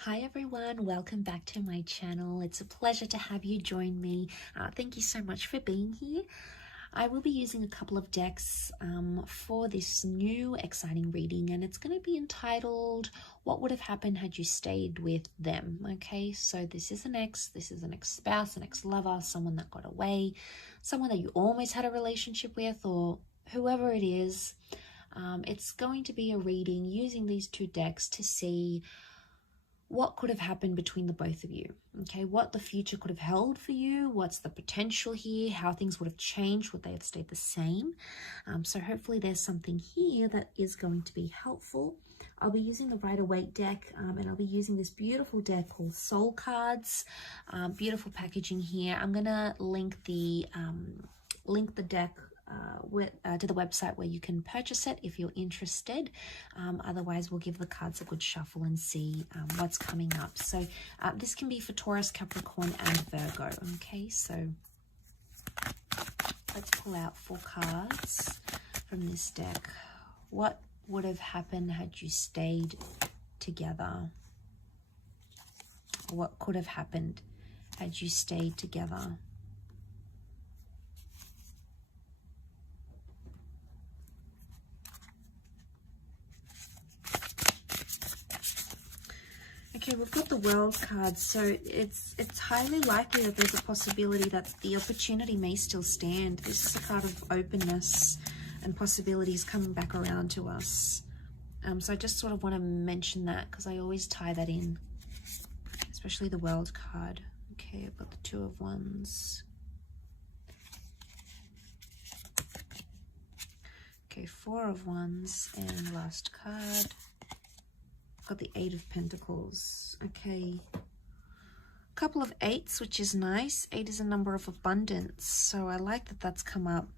Hi everyone, welcome back to my channel. It's a pleasure to have you join me. Thank you so much for being here. I will be using a couple of decks for this new exciting reading, and it's going to be entitled What Would Have Happened Had You Stayed With Them. Okay, so this is an ex-spouse, an ex-lover, someone that got away, someone that you almost had a relationship with, or whoever it is. It's going to be a reading using these two decks to see what could have happened between the both of you, okay? What the future could have held for you, what's the potential here, how things would have changed, would they have stayed the same? So hopefully there's something here that is going to be helpful. I'll be using the Rider-Waite deck, and I'll be using this beautiful deck called Soul Cards. Beautiful packaging here. I'm gonna link the deck to the website where you can purchase it if you're interested. Otherwise, we'll give the cards a good shuffle and see what's coming up. So this can be for Taurus, Capricorn, and Virgo. Okay, so let's pull out 4 cards from this deck. What would have happened had you stayed together? What could have happened had you stayed together? Okay, we've got the World card, so it's highly likely that there's a possibility that the opportunity may still stand. This is a card of openness and possibilities coming back around to us. So I just sort of want to mention that because I always tie that in, especially the World card. Okay, I've got the 2 of Wands. Okay, 4 of Wands, and last card. Got the 8 of Pentacles. Okay, couple of 8s, which is nice. 8 is a number of abundance, so I like that that's come up.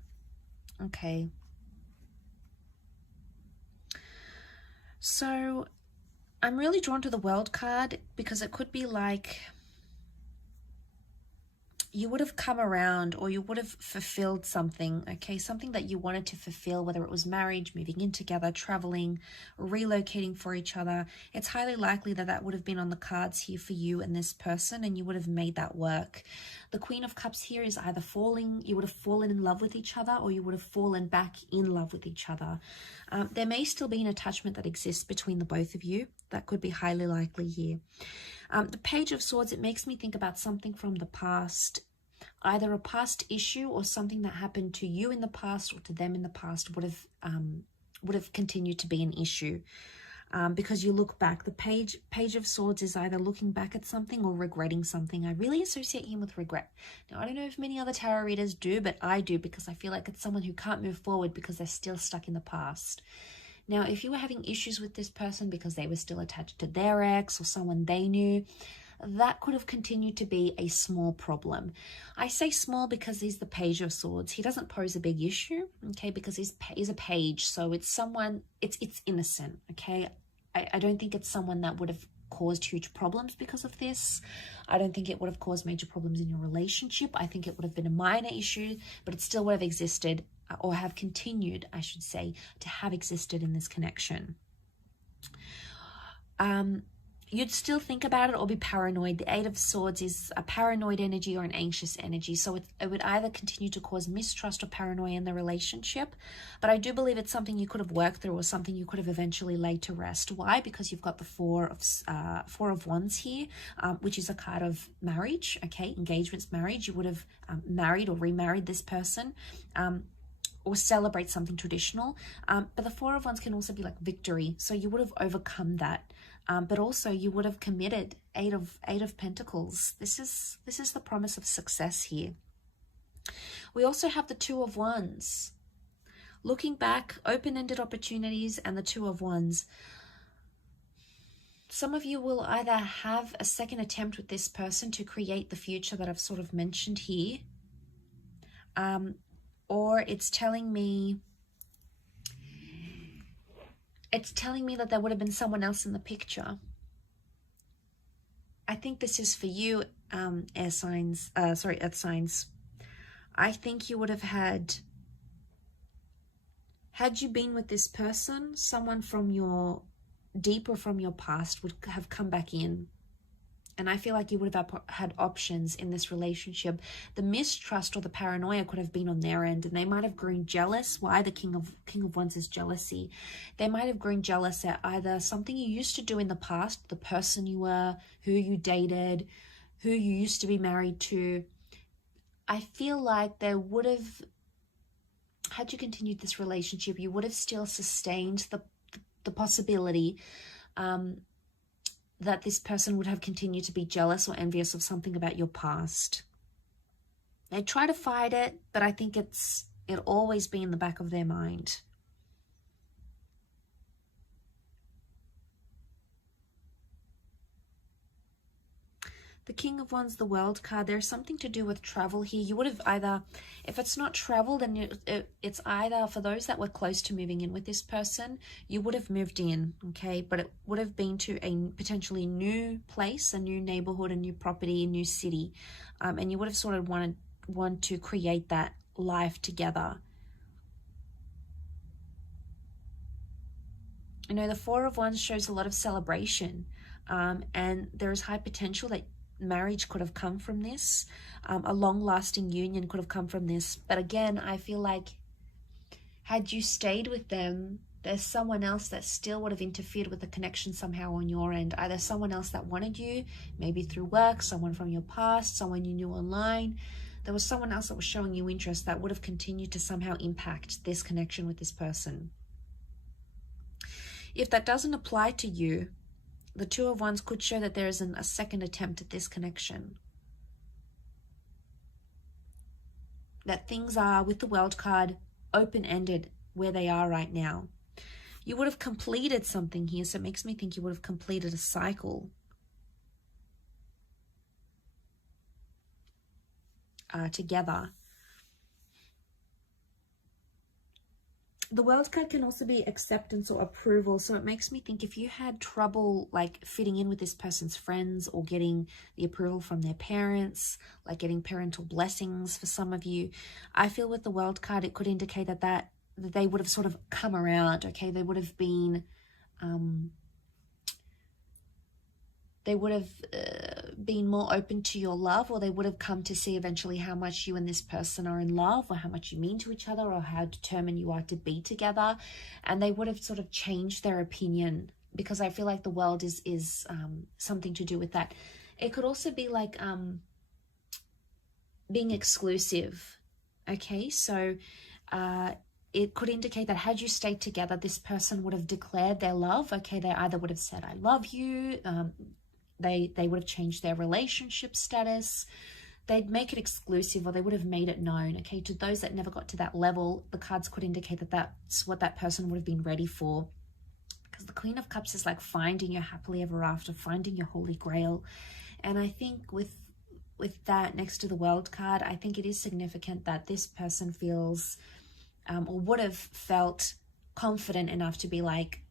Okay, so I'm really drawn to the World card because it could be like you would have come around, or you would have fulfilled something, okay? Something that you wanted to fulfill, whether it was marriage, moving in together, traveling, relocating for each other. It's highly likely that that would have been on the cards here for you and this person, and you would have made that work. The Queen of Cups here is either you would have fallen in love with each other, or you would have fallen back in love with each other. There may still be an attachment that exists between the both of you. That could be highly likely here. The Page of Swords, it makes me think about something from the past, either a past issue or something that happened to you in the past or to them in the past would have continued to be an issue. Because you look back, the Page of Swords is either looking back at something or regretting something. I really associate him with regret. Now, I don't know if many other tarot readers do, but I do, because I feel like it's someone who can't move forward because they're still stuck in the past. Now, if you were having issues with this person because they were still attached to their ex or someone they knew, that could have continued to be a small problem. I say small because he's the Page of Swords. He doesn't pose a big issue, okay, because he's a page, so it's someone, it's innocent, okay? I don't think it's someone that would have caused huge problems because of this. I don't think it would have caused major problems in your relationship. I think it would have been a minor issue, but it still would have existed, or have continued, I should say, to have existed in this connection. You'd still think about it or be paranoid. The 8 of Swords is a paranoid energy or an anxious energy. So it would either continue to cause mistrust or paranoia in the relationship. But I do believe it's something you could have worked through, or something you could have eventually laid to rest. Why? Because you've got the 4 of Wands here, which is a card of marriage, okay? Engagements, marriage. You would have married or remarried this person. Or celebrate something traditional. But the 4 of Wands can also be like victory. So you would have overcome that. But also you would have committed. 8 of Pentacles. This is the promise of success here. We also have the 2 of Wands. Looking back, open-ended opportunities, and the 2 of Wands. Some of you will either have a second attempt with this person to create the future that I've sort of mentioned here. Or it's telling me that there would have been someone else in the picture. I think this is for you, earth signs. I think you would have had you been with this person, someone from your deeper from your past would have come back in. And I feel like you would have had options in this relationship. The mistrust or the paranoia could have been on their end, and they might have grown jealous. Why? The King of Wands is jealousy. They might have grown jealous at either something you used to do in the past, the person you were, who you dated, who you used to be married to. I feel like they would have, had you continued this relationship, you would have still sustained the possibility that this person would have continued to be jealous or envious of something about your past. They try to fight it, but I think it'll always be in the back of their mind. The King of Wands, the World card, there's something to do with travel here. You would have either, if it's not travel, then it's either, for those that were close to moving in with this person, you would have moved in, okay? But it would have been to a potentially new place, a new neighborhood, a new property, a new city. And you would have sort of want to create that life together. You know, the Four of Wands shows a lot of celebration. And there is high potential that marriage could have come from this. A long-lasting union could have come from this. But again, I feel like had you stayed with them, there's someone else that still would have interfered with the connection somehow on your end. Either someone else that wanted you, maybe through work, someone from your past, someone you knew online. There was someone else that was showing you interest that would have continued to somehow impact this connection with this person. If that doesn't apply to you, the Two of Wands could show that there isn't a second attempt at this connection. That things are, with the World card, open-ended where they are right now. You would have completed something here, so it makes me think you would have completed a cycle. Together. The World card can also be acceptance or approval. So it makes me think if you had trouble like fitting in with this person's friends or getting the approval from their parents, like getting parental blessings for some of you, I feel with the World card, it could indicate that they would have sort of come around, okay? They would have been, been more open to your love, or they would have come to see eventually how much you and this person are in love, or how much you mean to each other, or how determined you are to be together. And they would have sort of changed their opinion, because I feel like the World is something to do with that. It could also be like being exclusive, okay? So it could indicate that had you stayed together, this person would have declared their love, okay? They either would have said, I love you, they would have changed their relationship status, they'd make it exclusive, or they would have made it known, okay? To those that never got to that level, the cards could indicate that that's what that person would have been ready for. Because the Queen of Cups is like finding your happily ever after, finding your holy grail. And I think with that next to the World card, I think it is significant that this person feels, or would have felt confident enough to be like,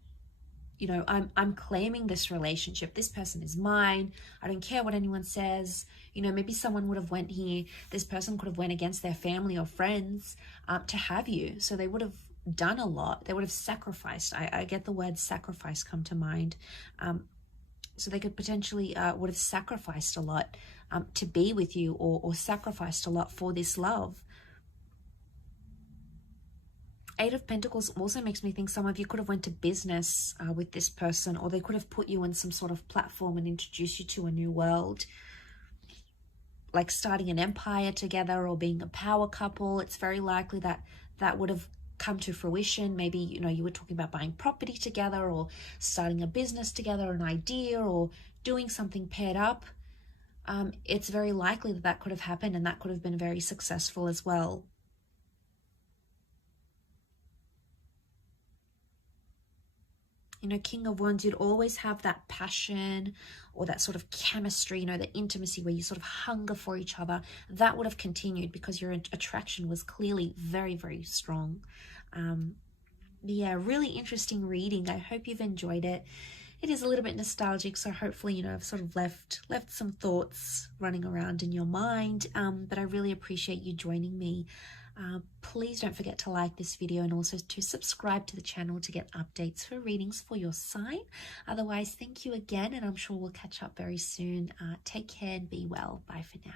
you know, I'm claiming this relationship. This person is mine. I don't care what anyone says. You know, maybe someone would have went here. This person could have went against their family or friends to have you. So they would have done a lot. They would have sacrificed. I get the word sacrifice come to mind. So they could potentially would have sacrificed a lot to be with you, or sacrificed a lot for this love. Eight of Pentacles also makes me think some of you could have went to business with this person, or they could have put you in some sort of platform and introduced you to a new world, like starting an empire together or being a power couple. It's very likely that that would have come to fruition. Maybe, you know, you were talking about buying property together, or starting a business together, an idea, or doing something paired up. It's very likely that that could have happened, and that could have been very successful as well. You know, King of Wands, you'd always have that passion or that sort of chemistry, you know, the intimacy where you sort of hunger for each other. That would have continued because your attraction was clearly very, very strong. Yeah, really interesting reading. I hope you've enjoyed it. It is a little bit nostalgic, so hopefully, you know, I've sort of left some thoughts running around in your mind. But I really appreciate you joining me. Please don't forget to like this video and also to subscribe to the channel to get updates for readings for your sign. Otherwise, thank you again, and I'm sure we'll catch up very soon. Take care and be well. Bye for now.